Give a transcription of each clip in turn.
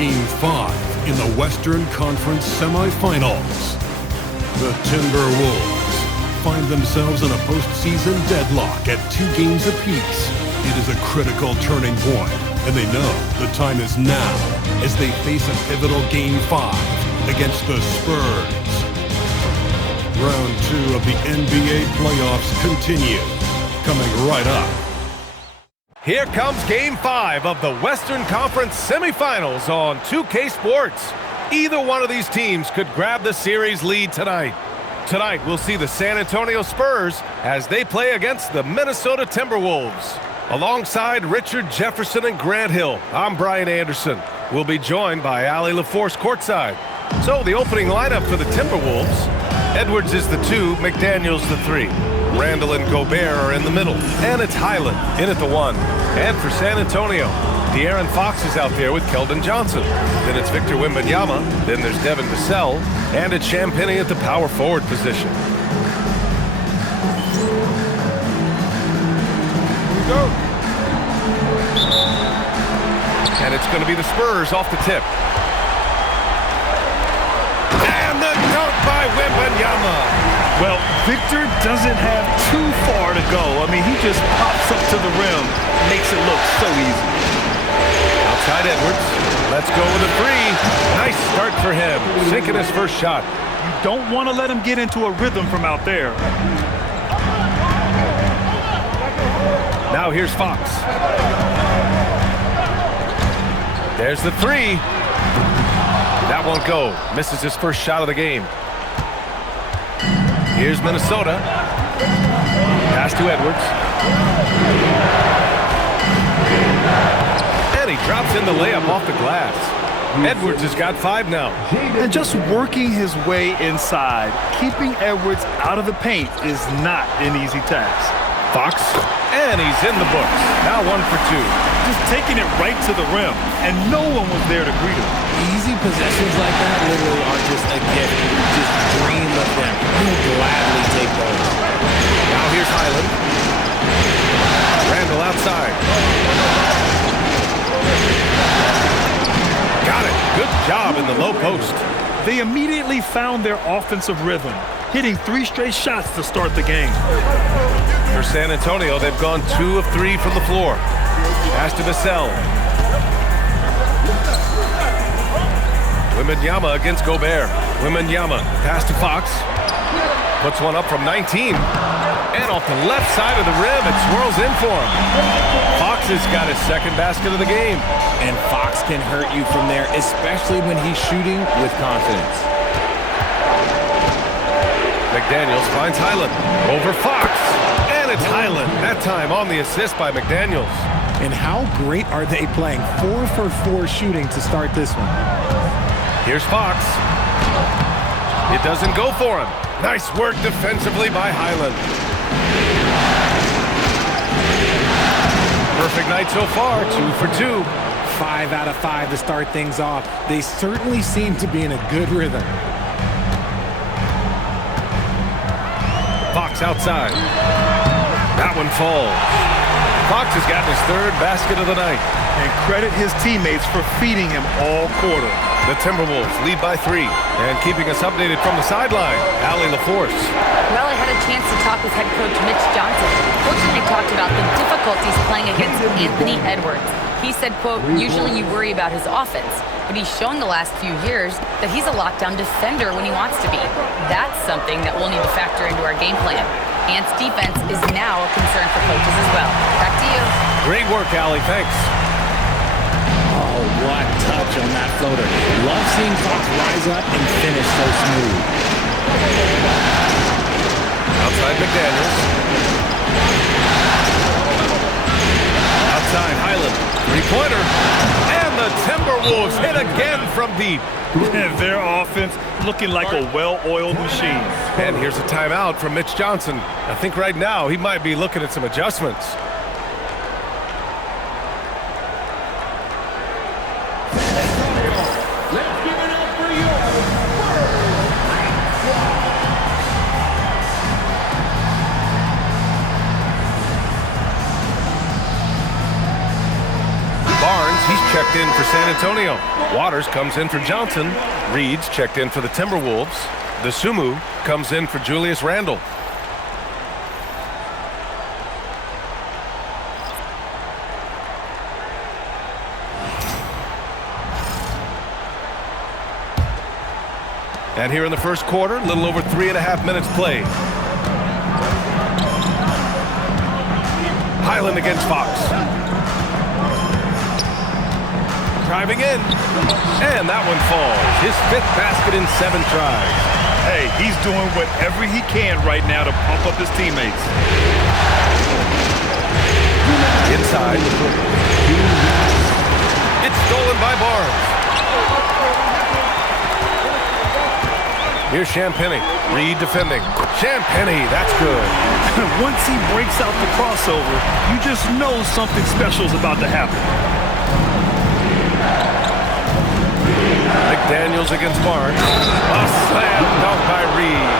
Game 5 in the Western Conference Semifinals. The Timberwolves find themselves in a postseason deadlock at 2 games apiece. It is a critical turning point, and they know the time is now as they face a pivotal Game 5 against the Spurs. Round 2 of the NBA playoffs continue, coming right up. Here comes Game 5 of the Western Conference Semifinals on 2K Sports. Either one of these teams could grab the series lead tonight. Tonight, we'll see the San Antonio Spurs as they play against the Minnesota Timberwolves. Alongside Richard Jefferson and Grant Hill, I'm Brian Anderson. We'll be joined by Allie LaForce courtside. So the opening lineup for the Timberwolves: Edwards is the 2, McDaniels the 3. Randall and Gobert are in the middle, and it's Highland in at the 1. And for San Antonio, De'Aaron Fox is out there with Keldon Johnson. Then it's Victor Wembanyama, then there's Devin Vassell, and it's Champagnie at the power forward position. Here we go. And it's going to be the Spurs off the tip. And the dunk by Wembanyama. Well, Victor doesn't have too far to go. I mean, he just pops up to the rim, makes it look so easy. Outside Edwards. Let's go with a 3. Nice start for him, sinking his first shot. You don't want to let him get into a rhythm from out there. Now here's Fox. There's the 3. That won't go. Misses his first shot of the game. Here's Minnesota. Pass to Edwards. And he drops in the layup off the glass. Edwards has got 5 now. And just working his way inside, keeping Edwards out of the paint is not an easy task. Fox, and he's in the books. Now 1 for 2. Just taking it right to the rim, and no one was there to greet him. Easy possessions like that literally are just a gift. You just dream of them. You'll gladly take those. Now here's Highland. Randall outside. Got it. Good job in the low post. They immediately found their offensive rhythm, hitting 3 straight shots to start the game. For San Antonio, they've gone 2 of 3 from the floor. Pass to Vassell. Wembanyama against Gobert. Wembanyama, pass to Fox. Puts one up from 19. And off the left side of the rim, it swirls in for him. Fox has got his second basket of the game. And Fox can hurt you from there, especially when he's shooting with confidence. McDaniels finds Highland. Over Fox. And it's Highland. That time on the assist by McDaniels. And how great are they playing? 4 for 4 shooting to start this one. Here's Fox. It doesn't go for him. Nice work defensively by Highland. Perfect night so far, 2 for 2. 5 out of 5 to start things off. They certainly seem to be in a good rhythm. Fox outside. That one falls. Fox has gotten his 3rd basket of the night. And credit his teammates for feeding him all quarter. The Timberwolves lead by 3. And keeping us updated from the sideline, Allie LaForce. Well, I had a chance to talk with head coach Mitch Johnson. Coach and I talked about the difficulties playing against Anthony Edwards. He said, quote, usually you worry about his offense, but he's shown the last few years that he's a lockdown defender when he wants to be. That's something that we'll need to factor into our game plan. Ant's defense is now a concern for coaches as well. Back to you. Great work, Allie. Thanks. Oh, what touch on that floater. Love seeing Fox rise up and finish so smooth. Outside McDaniels. Outside Highland. 3-pointer. And the Timberwolves hit again from deep. And their offense looking like a well-oiled machine. And here's a timeout from Mitch Johnson. I think right now he might be looking at some adjustments. Let's give it up for you. Barnes He's checked in for San Antonio. Waters comes in for Johnson. Reed's checked in for the Timberwolves. Dosunmu comes in for Julius Randle. And here in the first quarter, a little over 3.5 minutes played. Highland against Fox. Driving in. And that one falls. His 5th basket in 7 tries. Hey, he's doing whatever he can right now to pump up his teammates. Inside. It's stolen by Barnes. Here's Champagny. Reed defending. Champagny, that's good. Once he breaks out the crossover, you just know something special is about to happen. McDaniels against Barnes. A slam dunk by Reed.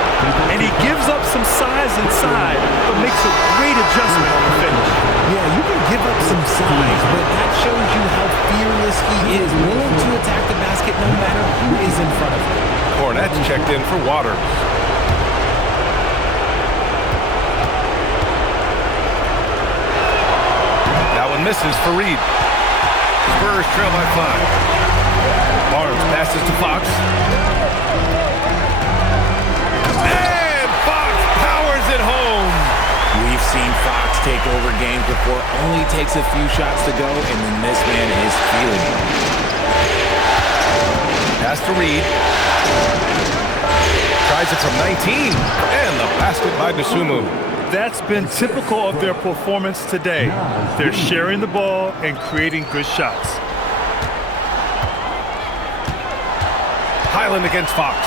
And he gives up some size inside, but makes a great adjustment on the finish. Yeah, you can give up some size, but that shows you how fearless he is, willing to attack the basket no matter who is in front of him. Cornette's checked in for Waters. That one misses for Reed. Spurs trail by 5. Barnes passes to Fox. And Fox powers it home. We've seen Fox take over games before. Only takes a few shots to go, and then this man is feeling it. Pass to Reed. Tries it from 19. And the basket by Dosunmu. That's been typical of their performance today. They're sharing the ball and creating good shots. Highland against Fox.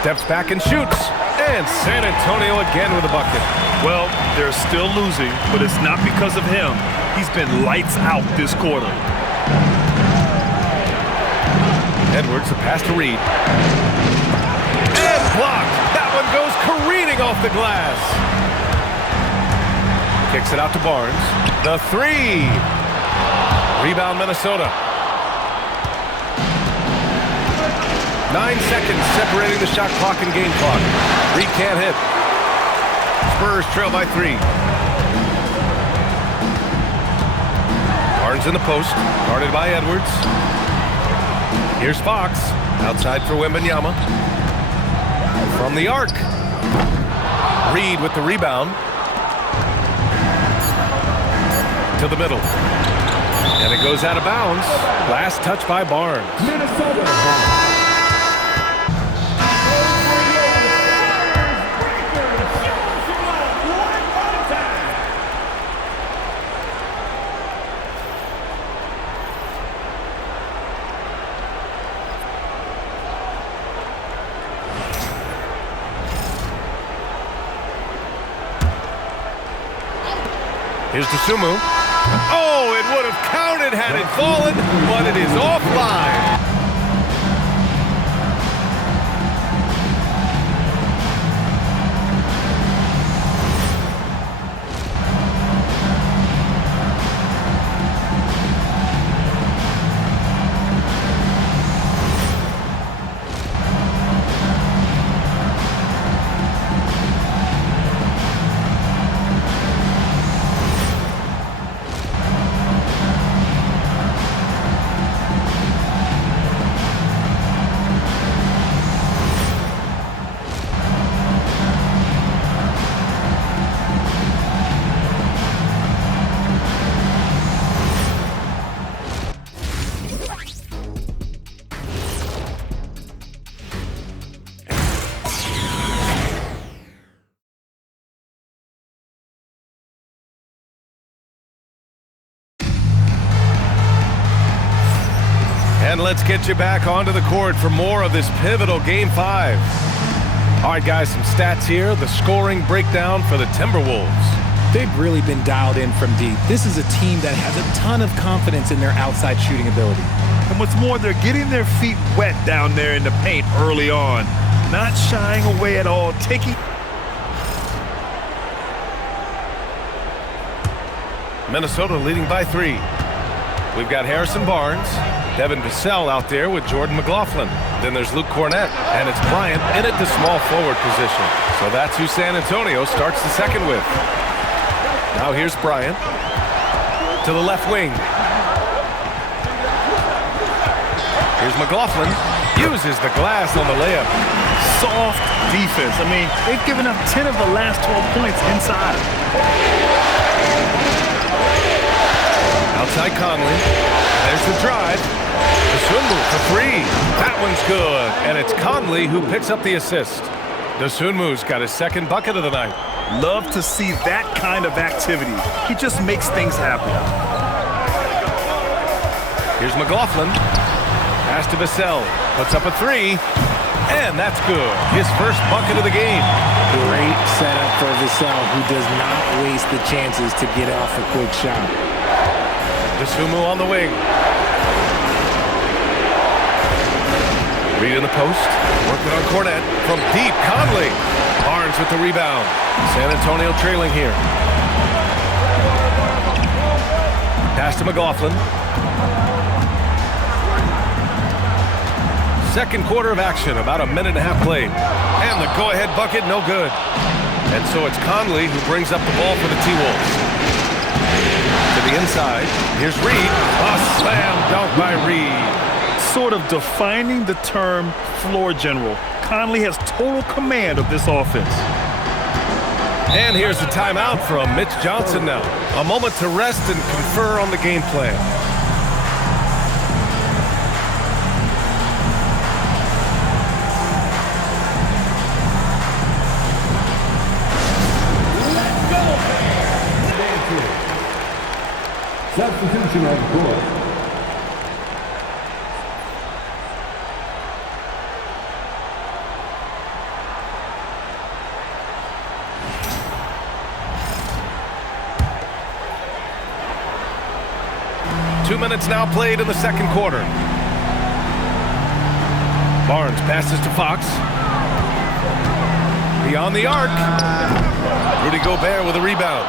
Steps back and shoots. And San Antonio again with a bucket. Well, they're still losing, but it's not because of him. He's been lights out this quarter. Edwards, a pass to Reed. And blocked. That one goes careening off the glass. Kicks it out to Barnes. The 3. Rebound Minnesota. 9 seconds separating the shot clock and game clock. Reed can't hit. Spurs trail by 3. Barnes in the post, guarded by Edwards. Here's Fox, outside for Wembanyama. From the arc. Reed with the rebound. To the middle. And it goes out of bounds. Last touch by Barnes. Here's Dosunmu. Oh, it would have counted had it fallen, but it is offline. And let's get you back onto the court for more of this pivotal Game 5. All right, guys, some stats here. The scoring breakdown for the Timberwolves. They've really been dialed in from deep. This is a team that has a ton of confidence in their outside shooting ability. And what's more, they're getting their feet wet down there in the paint early on. Not shying away at all. Taking... Minnesota leading by 3. We've got Harrison Barnes, Devin Vassell out there with Jordan McLaughlin. Then there's Luke Cornett, and it's Bryant in at the small forward position. So that's who San Antonio starts the second with. Now here's Bryant to the left wing. Here's McLaughlin. Uses the glass on the layup. Soft defense. I mean, they've given up 10 of the last 12 points inside. Outside Conley. There's the drive. The Sunmu for three. That one's good. And it's Conley who picks up the assist. The Sunmu's got his second bucket of the night. Love to see that kind of activity. He just makes things happen. Here's McLaughlin. Pass to Vassell. Puts up a three. And that's good. His first bucket of the game. Great setup for Vassell, who does not waste the chances to get off a quick shot. DeSumo on the wing. Reed in the post. Working on Cornett. From deep, Conley. Barnes with the rebound. San Antonio trailing here. Pass to McLaughlin. Second quarter of action, about a minute and a half played. And the go-ahead bucket, no good. And so it's Conley who brings up the ball for the T-Wolves. To the inside, here's Reed. A slam dunk by Reed. Sort of defining the term floor general. Conley has total command of this offense. And here's the timeout from Mitch Johnson now. A moment to rest and confer on the game plan. Substitution on the court. Two minutes now played in the second quarter. Barnes passes to Fox. Beyond the arc. Rudy Gobert with a rebound.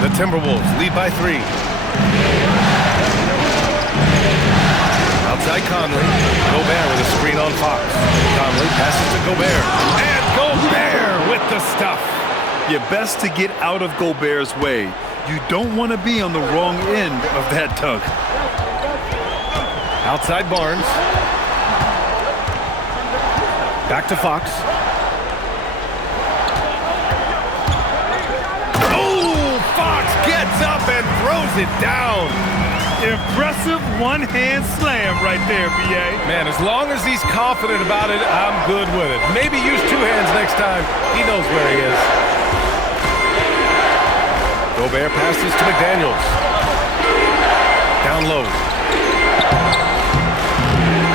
The Timberwolves lead by three. Outside Conley. Gobert with a screen on Fox. Conley passes to Gobert. And Gobert with the stuff. You're best to get out of Gobert's way. You don't want to be on the wrong end of that dunk. Outside Barnes. Back to Fox. Gets up and throws it down. Impressive one-hand slam right there, B.A. Man, as long as he's confident about it, I'm good with it. Maybe use two hands next time. He knows where he is. Gobert passes to McDaniels. Down low.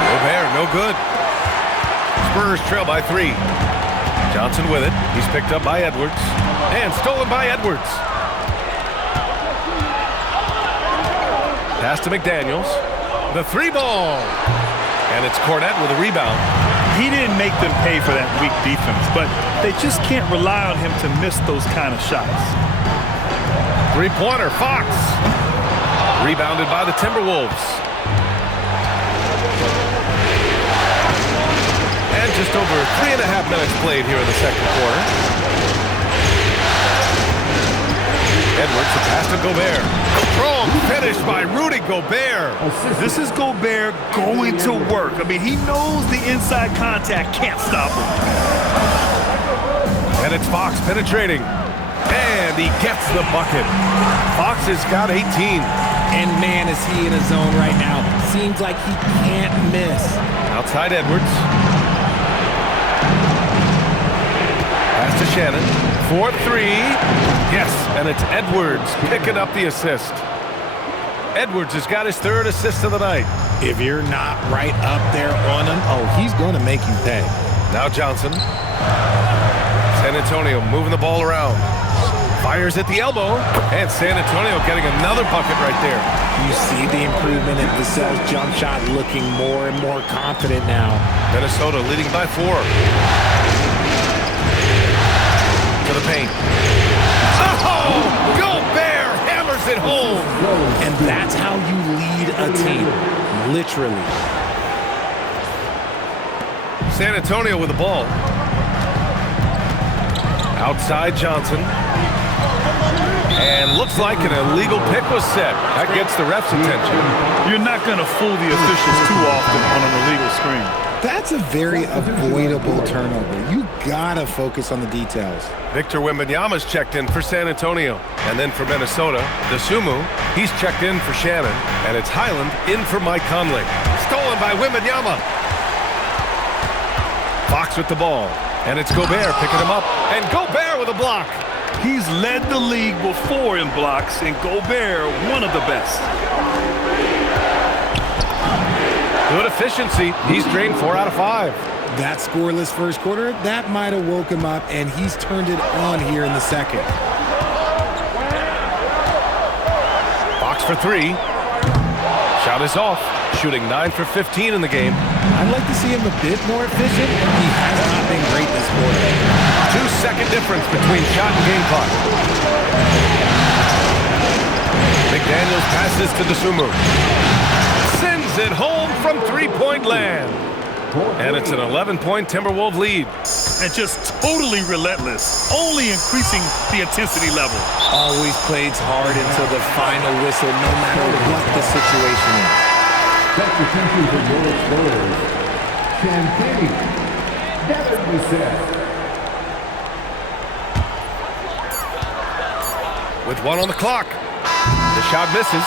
Gobert, no good. Spurs trail by three. Johnson with it. He's picked up by Edwards. And stolen by Edwards. Pass to McDaniels. The three ball. And it's Cornett with a rebound. He didn't make them pay for that weak defense, but they just can't rely on him to miss those kind of shots. Three-pointer, Fox. Rebounded by the Timberwolves. And just over 3.5 minutes played here in the second quarter. Edwards, the pass to Gobert. Strong finish by Rudy Gobert. This is Gobert going to work. I mean, he knows the inside contact can't stop him. And it's Fox penetrating. And he gets the bucket. Fox has got 18. And man, is he in a zone right now. Seems like he can't miss. Outside Edwards. Pass to Shannon. 4-3. Yes, and it's Edwards picking up the assist. Edwards has got his third assist of the night. If you're not right up there on him, oh, he's going to make you pay. Now Johnson. San Antonio moving the ball around. Fires at the elbow. And San Antonio getting another bucket right there. You see the improvement in Vassell's jump shot, looking more and more confident now. Minnesota leading by 4. To the paint. Oh! Gobert hammers it home! And that's how literally. San Antonio with the ball. Outside Johnson. And looks like an illegal pick was set. That gets the ref's attention. You're not going to fool the officials too often on an illegal screen. That's a very avoidable turnover. You gotta focus on the details. Victor Wembanyama's checked in for San Antonio. And then for Minnesota, DeSumo, he's checked in for Shannon. And it's Highland in for Mike Conley. Stolen by Wembanyama. Fox with the ball. And it's Gobert picking him up. And Gobert with a block. He's led the league before in blocks, and Gobert, one of the best. Good efficiency. He's drained 4 out of 5. That scoreless first quarter, that might have woke him up, and he's turned it on here in the second. Fox for 3. Shot is off. Shooting 9 for 15 in the game. I'd like to see him a bit more efficient. He has not been great this quarter. 2-second difference between shot and game clock. McDaniels passes to DeSumo. Sends it home from three-point land. And it's an 11-point Timberwolves lead. And just totally relentless, only increasing the intensity level. Always plays hard until the final whistle, no matter what the situation is. Set the tempo for your Spurs. Champagne. Devin Vassell. With 1 on the clock. The shot misses.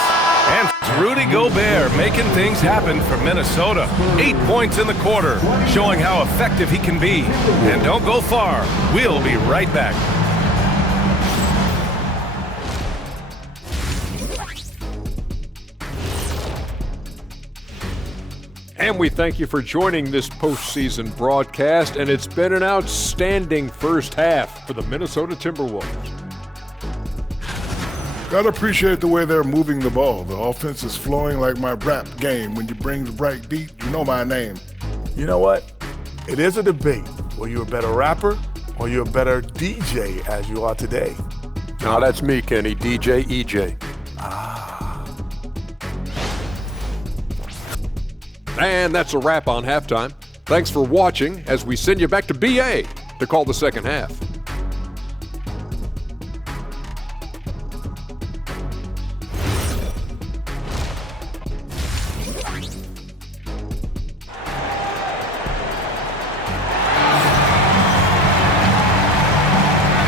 And it's Rudy Gobert making things happen for Minnesota. 8 points in the quarter, showing how effective he can be. And don't go far. We'll be right back. And we thank you for joining this postseason broadcast, and it's been an outstanding first half for the Minnesota Timberwolves. Gotta appreciate the way they're moving the ball. The offense is flowing like my rap game. When you bring the bright beat, you know my name. You know what? It is a debate. Were you a better rapper or you a better DJ as you are today? Now that's me, Kenny, DJ EJ. And that's a wrap on halftime. Thanks for watching as we send you back to BA to call the second half.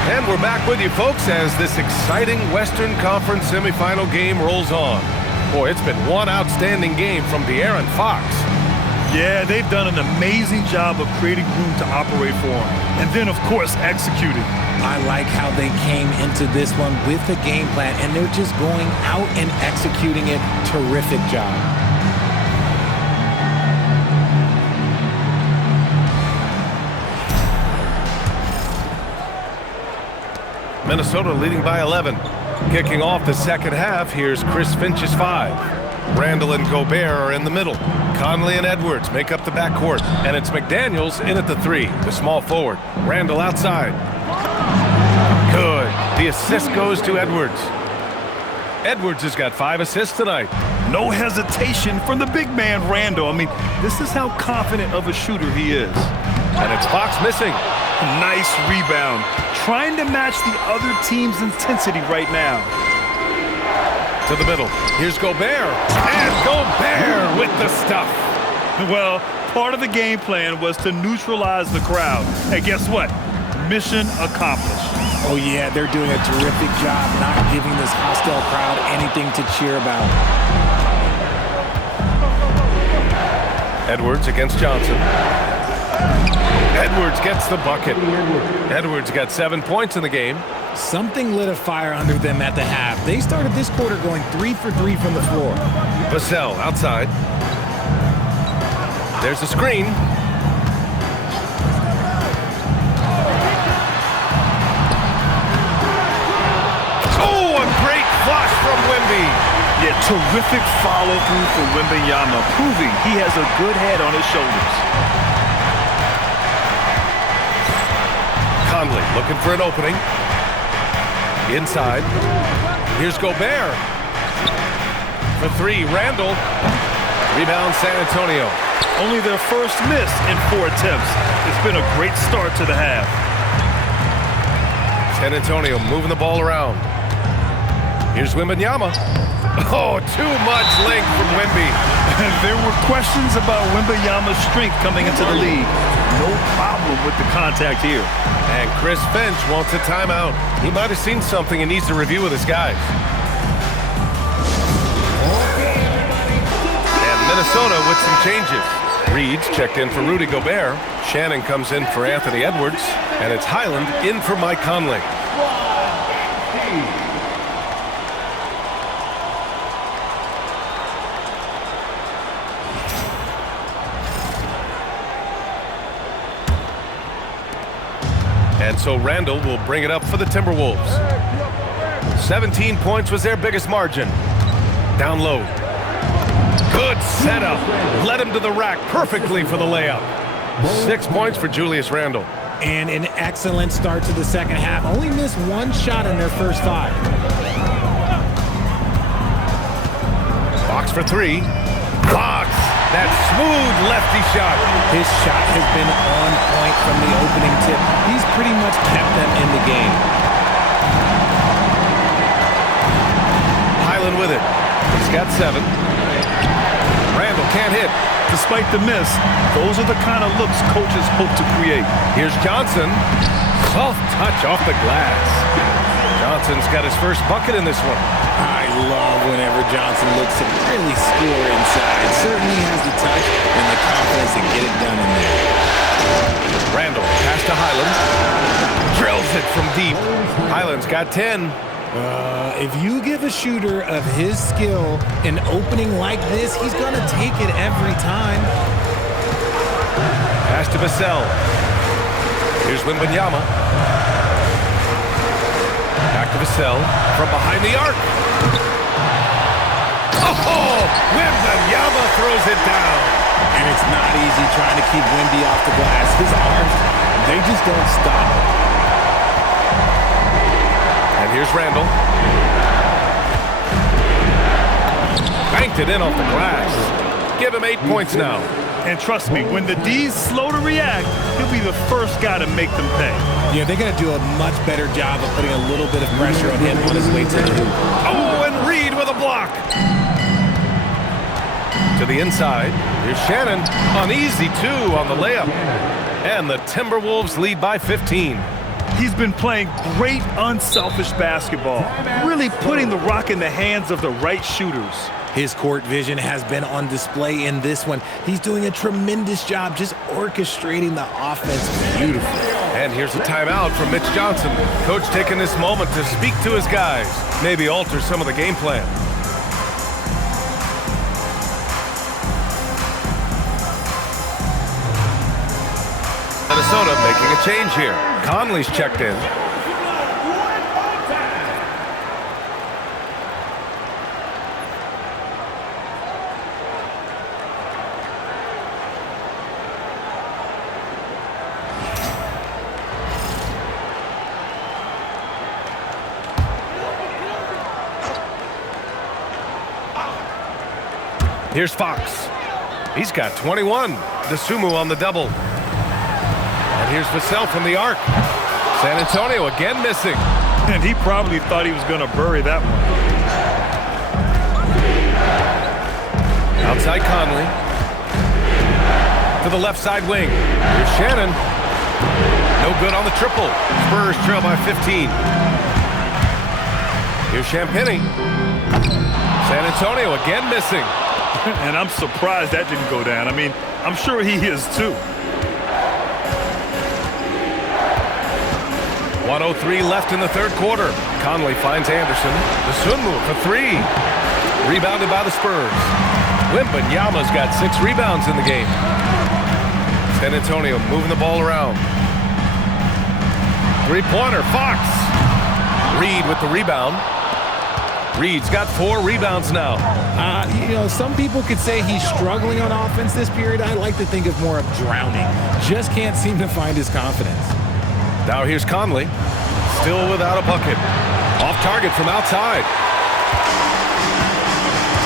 And we're back with you, folks, as this exciting Western Conference semifinal game rolls on. Boy, it's been one outstanding game from De'Aaron Fox. Yeah, they've done an amazing job of creating room to operate for him. And then, of course, executing. I like how they came into this one with a game plan, and they're just going out and executing it. Terrific job. Minnesota leading by 11. Kicking off the second half, here's Chris Finch's 5. Randall and Gobert are in the middle. Conley and Edwards make up the backcourt. And it's McDaniels in at the 3, the small forward. Randall outside. Good. The assist goes to Edwards. Edwards has got 5 assists tonight. No hesitation from the big man, Randall. I mean, this is how confident of a shooter he is. And it's Fox missing. Nice rebound. Trying to match the other team's intensity right now. To the middle. Here's Gobert. And Gobert with the stuff. Well, part of the game plan was to neutralize the crowd. And guess what? Mission accomplished. Oh, yeah, they're doing a terrific job not giving this hostile crowd anything to cheer about. Edwards against Johnson. Edwards gets the bucket. Edwards got 7 points in the game. Something lit a fire under them at the half. They started this quarter going 3 for 3 from the floor. Vassell outside. There's a screen. Oh, a great flush from Wemby. Yeah, terrific follow-through for Wembanyama, proving he has a good head on his shoulders. Conley looking for an opening. Inside. Here's Gobert. For 3, Randall. Rebound San Antonio. Only their first miss in 4 attempts. It's been a great start to the half. San Antonio moving the ball around. Here's Wembanyama. Oh, too much length from Wemby. There were questions about Wembanyama's strength coming into the league. No problem with the contact here. And Chris Finch wants a timeout. He might have seen something and needs to review with his guys. And Minnesota with some changes. Reed's checked in for Rudy Gobert. Shannon comes in for Anthony Edwards. And it's Highland in for Mike Conley. And so Randall will bring it up for the Timberwolves. 17 points was their biggest margin. Down low. Good setup. Led him to the rack perfectly for the layup. 6 points for Julius Randle. And an excellent start to the second half. Only missed 1 shot in their first 5. Fox for 3. Fox! That smooth lefty shot. His shot has been on point from the opening tip. He's pretty much kept them in the game. Highland with it. He's got 7. Randall can't hit. Despite the miss, those are the kind of looks coaches hope to create. Here's Johnson. Soft touch off the glass. Johnson's got his first bucket in this one. I love whenever Johnson looks to really score inside. Certainly has the touch and the confidence to get it done in there. Randall pass to Highland. Drills it from deep. Highland's got 10. If you give a shooter of his skill an opening like this, he's going to take it every time. Pass to Vassell. Here's Wembanyama. Back to Vassell from behind the arc. Oh, Wembanyama throws it down. And it's not easy trying to keep Wemby off the glass. His arms, they just don't stop. And here's Randall. Banked it in off the glass. Give him 8 points now. And trust me, when the D's slow to react, he'll be the first guy to make them pay. Yeah, they're going to do a much better job of putting a little bit of pressure on him on his way to the hoop. Oh, and Reed with a block. To the inside. Here's Shannon. Uneasy, too, on the layup. And the Timberwolves lead by 15. He's been playing great, unselfish basketball, really putting the rock in the hands of the right shooters. His court vision has been on display in this one. He's doing a tremendous job just orchestrating the offense beautifully. And here's a timeout from Mitch Johnson. Coach taking this moment to speak to his guys, maybe alter some of the game plan. Minnesota making a change here. Conley's checked in. Here's Fox. He's got 21. DeSumo on the double. And here's Vassell from the arc. San Antonio again missing. And he probably thought he was going to bury that one. Outside Conley. To the left side wing. Here's Shannon. No good on the triple. Spurs trail by 15. Here's Champagnie. San Antonio again missing. And I'm surprised that didn't go down. I mean, I'm sure he is too. 1:03 left in the third quarter. Conley finds Anderson. The Sunmu for 3. Rebounded by the Spurs. Wembanyama's got 6 rebounds in the game. San Antonio moving the ball around. 3-pointer, Fox. Reed with the rebound. Reed's got 4 rebounds now. You know, some people could say he's struggling on offense this period. I like to think of more of drowning. Just can't seem to find his confidence. Now here's Conley. Still without a bucket. Off target from outside.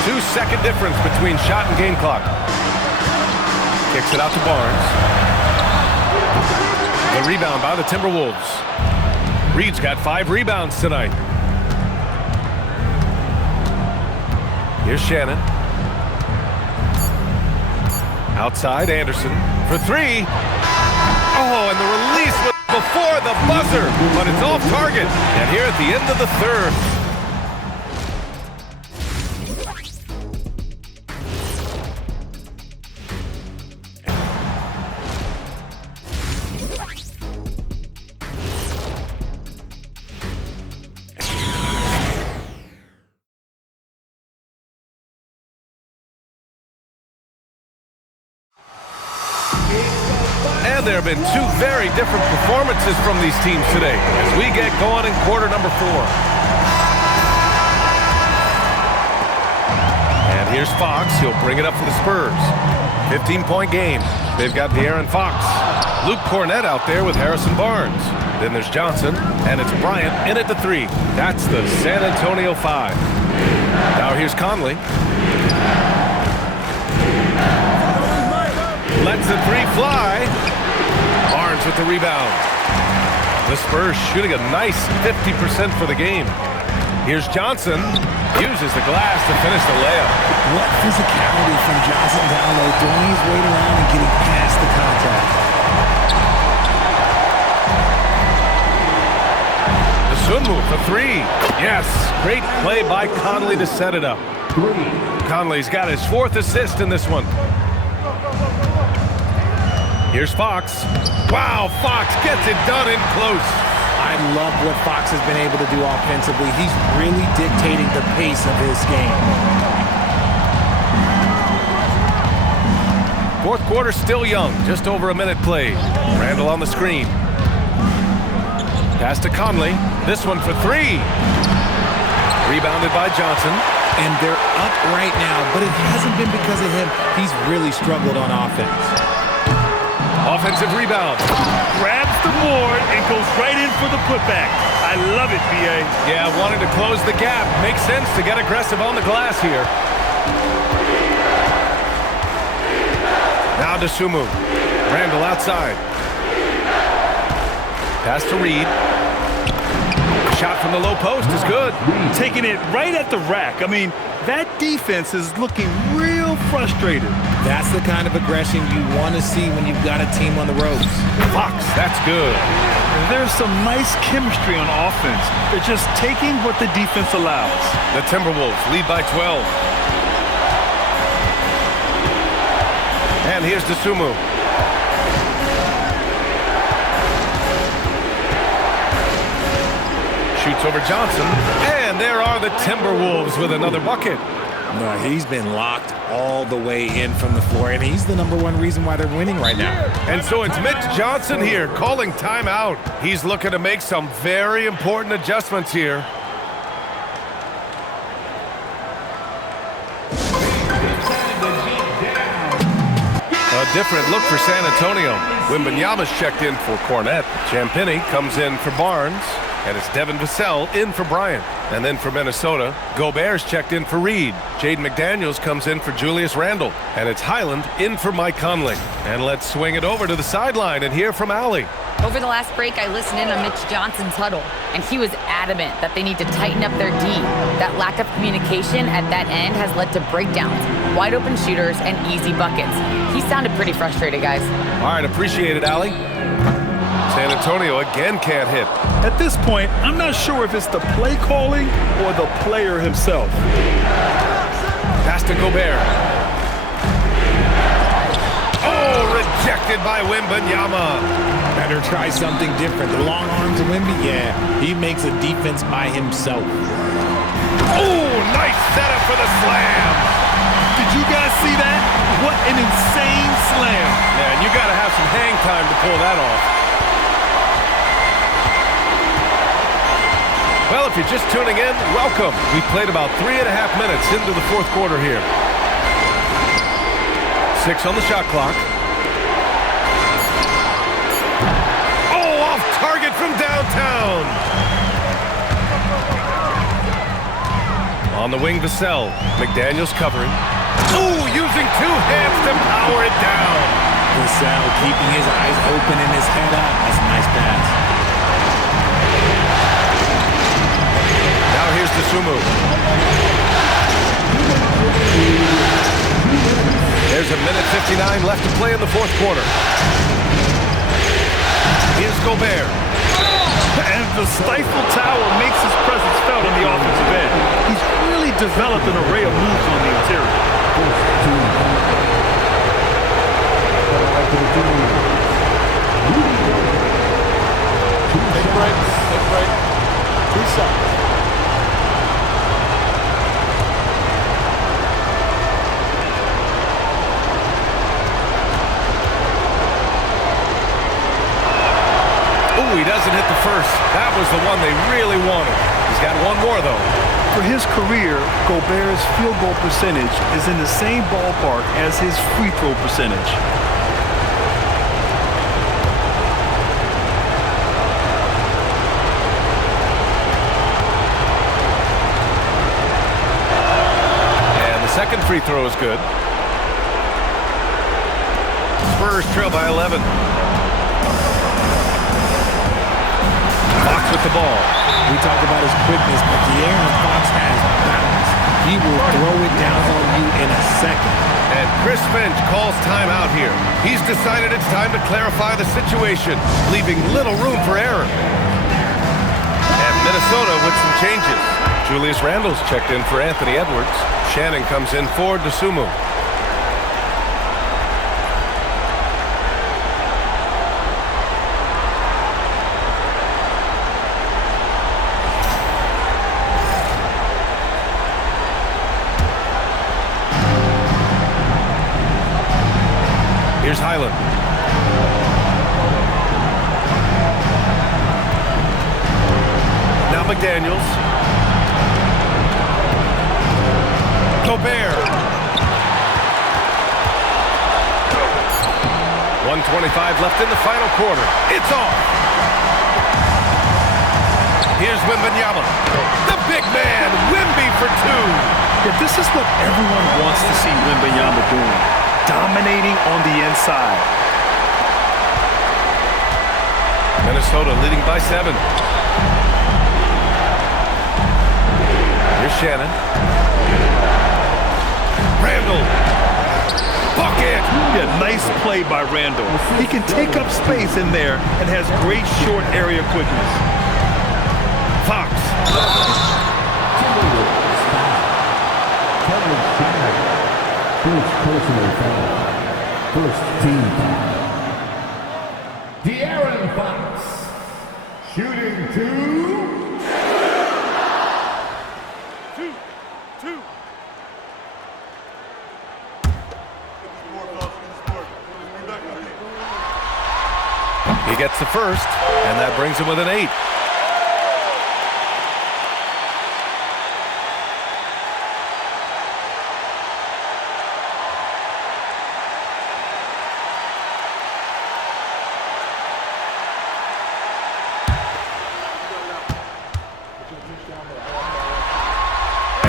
2-second difference between shot and game clock. Kicks it out to Barnes. The rebound by the Timberwolves. Reed's got 5 rebounds tonight. Here's Shannon. Outside, Anderson for 3. Oh, and the release was before the buzzer, but it's off target. And here at the end of the third. And there have been 2 very different performances from these teams today as we get going in quarter number 4. And here's Fox. He'll bring it up for the Spurs. 15-point game. They've got De'Aaron Fox. Luke Cornett out there with Harrison Barnes. Then there's Johnson, and it's Bryant in at the 3. That's the San Antonio 5. Now here's Conley. Lets the 3 fly. Barnes with the rebound. The Spurs shooting a nice 50% for the game. Here's Johnson. Uses the glass to finish the layup. What physicality from Johnson down low, throwing his weight around and getting past the contact. The Sumu for 3. Yes, great play by Conley to set it up. Conley's got his 4th assist in this one. Here's Fox. Wow, Fox gets it done in close. I love what Fox has been able to do offensively. He's really dictating the pace of his game. 4th quarter still young, just over a minute played. Randall on the screen. Pass to Conley. This one for 3. Rebounded by Johnson. And they're up right now, but it hasn't been because of him. He's really struggled on offense. Offensive rebound. Grabs the board and goes right in for the putback. I love it, B.A. Yeah, wanting to close the gap. Makes sense to get aggressive on the glass here. Now to Sumu. Randall outside. Pass to Reed. Shot from the low post is good. Taking it right at the rack. I mean, that defense is looking real frustrated. That's the kind of aggression you want to see when you've got a team on the ropes. Fox, that's good. There's some nice chemistry on offense. They're just taking what the defense allows. The Timberwolves lead by 12. And here's the Sumu. Shoots over Johnson. And there are the Timberwolves with another bucket. No, he's been locked all the way in from the floor, and he's the #1 reason why they're winning right now. And so it's Mitch Johnson here calling timeout. He's looking to make some very important adjustments here. A different look for San Antonio. Wembanyama's checked in for Cornett. Champagnie comes in for Barnes. And it's Devin Vassell in for Bryant. And then for Minnesota, Gobert's checked in for Reed. Jaden McDaniels comes in for Julius Randle. And it's Highland in for Mike Conley. And let's swing it over to the sideline and hear from Allie. Over the last break, I listened in on Mitch Johnson's huddle, and he was adamant that they need to tighten up their D. That lack of communication at that end has led to breakdowns, wide open shooters, and easy buckets. He sounded pretty frustrated, guys. All right, appreciate it, Allie. San Antonio again can't hit. At this point, I'm not sure if it's the play calling or the player himself. Pass to Gobert. Oh, rejected by Wembanyama. Better try something different. The long arms of Wemby, yeah, he makes a defense by himself. Oh, nice setup for the slam. Did you guys see that? What an insane slam. Man, you got to have some hang time to pull that off. Well, if you're just tuning in, welcome. We played about 3.5 minutes into the 4th quarter here. 6 on the shot clock. Oh, off target from downtown. On the wing, Vassell. McDaniels covering. Ooh, using two hands to power it down. Vassell keeping his eyes open and his head up. That's a nice pass. Now here's Dosunmu. There's a minute 59 left to play in the fourth quarter. Here's Gobert. And the stifle tower makes his presence felt on the offensive end. He's really developed an array of moves on the interior. Take break. 2 seconds. He doesn't hit the first. That was the one they really wanted. He's got one more, though. For his career, Gobert's field goal percentage is in the same ballpark as his free throw percentage. And the second free throw is good. Spurs trail by 11. Fox with the ball. We talk about his quickness, but De'Aaron Fox has balance. He will throw it down on you in a second. And Chris Finch calls timeout here. He's decided it's time to clarify the situation, leaving little room for error. And Minnesota with some changes. Julius Randle's checked in for Anthony Edwards. Shannon comes in for Dosunmu. Here's Highland. Now McDaniels. Gobert. 1:25 left in the final quarter. It's off. Here's Wembanyama. The big man, Wemby for two. Yeah, this is what everyone wants to see Wembanyama doing. Dominating on the inside. Minnesota leading by 7. Here's Shannon. Randle. Bucket. Yeah, nice play by Randle. He can take up space in there and has great short area quickness. Fox. First personal foul. First team foul. De'Aaron Fox. Shooting two. Two. He gets the first, and that brings him with an 8.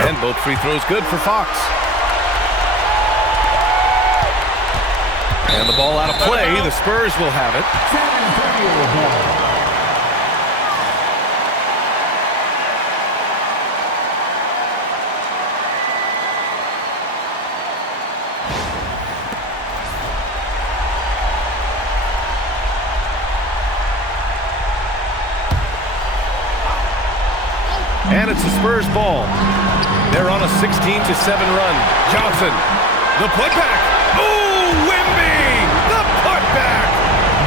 And both free throws good for Fox. And the ball out of play. The Spurs will have it. And it's the Spurs ball. They're on a 16-7 run. Johnson, the putback. Ooh, Wemby, the putback.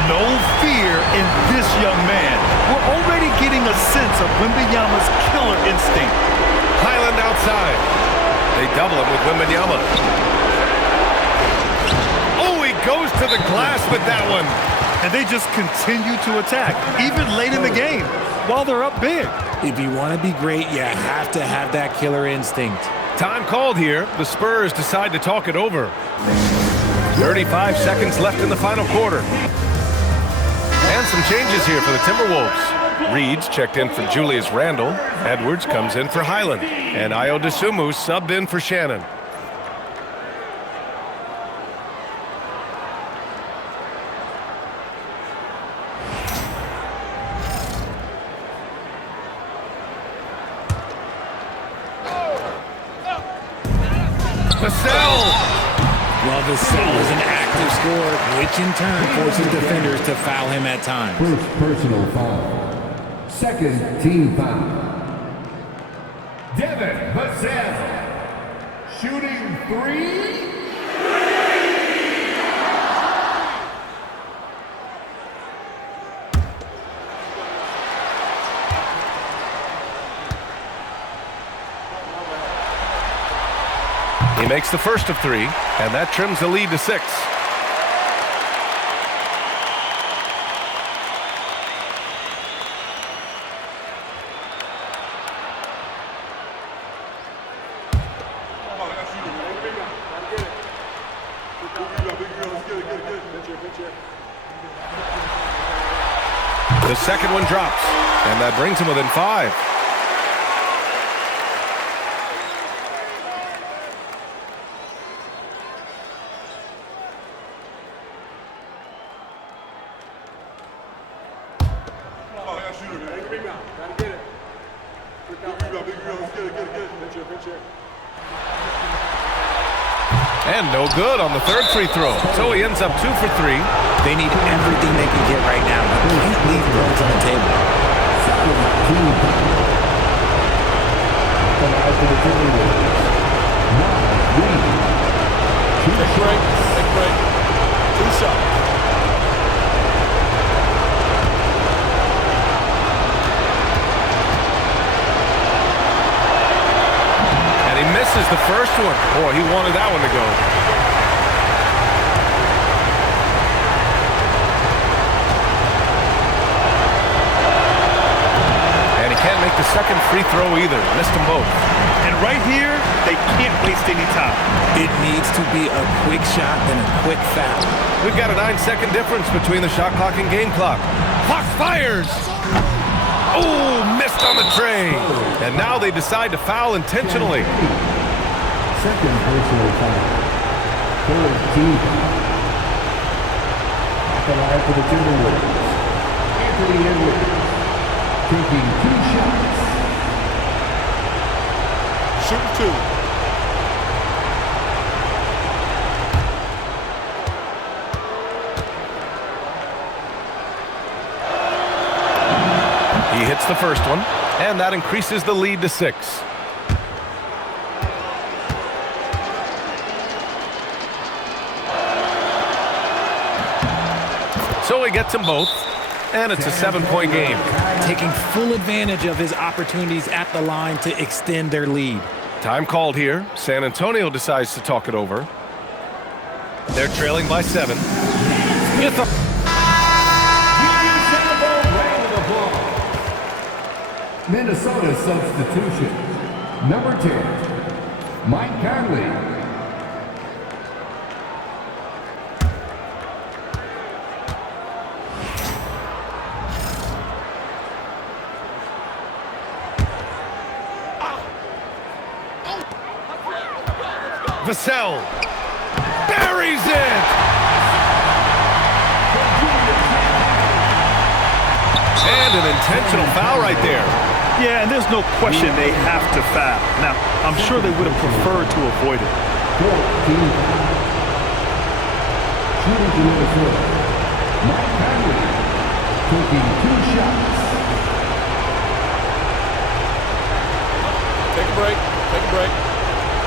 No fear in this young man. We're already getting a sense of Wembanyama's killer instinct. Highland outside. They double him with Wembanyama. Oh, he goes to the glass with that one. And they just continue to attack, even late in the game, while they're up big. If you want to be great, you have to have that killer instinct. Time called here. The Spurs decide to talk it over. 35 seconds left in the final quarter. And some changes here for the Timberwolves. Reed's checked in for Julius Randle. Edwards comes in for Highland. And Ayo Dosunmu subbed in for Shannon. Well, Vassell is an active scorer, which in turn forces defenders to foul him at times. First personal foul. Second team foul. Devin Vassell. Shooting 3. He makes the first of 3, and that trims the lead to 6. The second one drops, and that brings him within 5. And no good on the third free throw. So he ends up 2 for 3. They need everything they can get right now. You can't leave points on the table. Take break. 2 shots. Misses the first one. Boy, he wanted that one to go. And he can't make the second free throw either. Missed them both. And right here, they can't waste any time. It needs to be a quick shot and a quick foul. We've got a 9-second difference between the shot clock and game clock. Fox fires! Oh, missed on the tray. And now they decide to foul intentionally. Second personal foul. Third team foul. At the line for the Timberwolves. Anthony Edwards taking 2 shots. Shoot 2. He hits the first one, and that increases the lead to 6. So he gets them both, and it's a 7-point game. Taking full advantage of his opportunities at the line to extend their lead. Time called here. San Antonio decides to talk it over. They're trailing by 7. Minnesota substitution. Number 10, Mike Conley. Vassell buries it! And an intentional foul right there. Yeah, and there's no question they have to foul. Now, I'm sure they would have preferred to avoid it. Shooting to Minnesota. Mike Conley taking 2 shots. Take a break.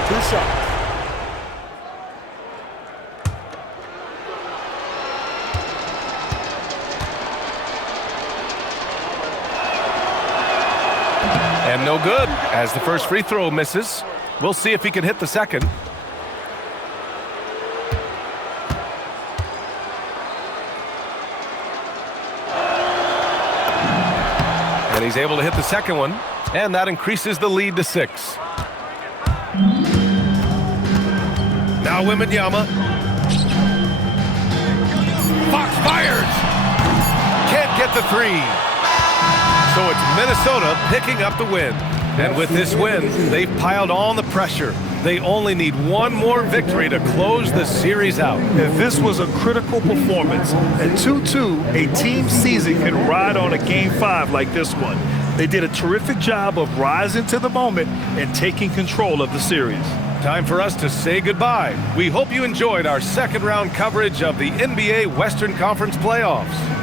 2 shots. And no good, as the first free throw misses. We'll see if he can hit the second. And he's able to hit the second one, and that increases the lead to 6. Now Wembanyama. Fox fires! Can't get the 3. So it's Minnesota picking up the win. And with this win, they've piled on the pressure. They only need one more victory to close the series out. And this was a critical performance. At 2-2, a team season can ride on a Game 5 like this one. They did a terrific job of rising to the moment and taking control of the series. Time for us to say goodbye. We hope you enjoyed our second-round coverage of the NBA Western Conference playoffs.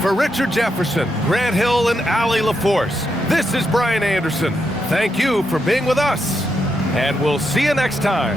For Richard Jefferson, Grant Hill, and Allie LaForce, this is Brian Anderson. Thank you for being with us, and we'll see you next time.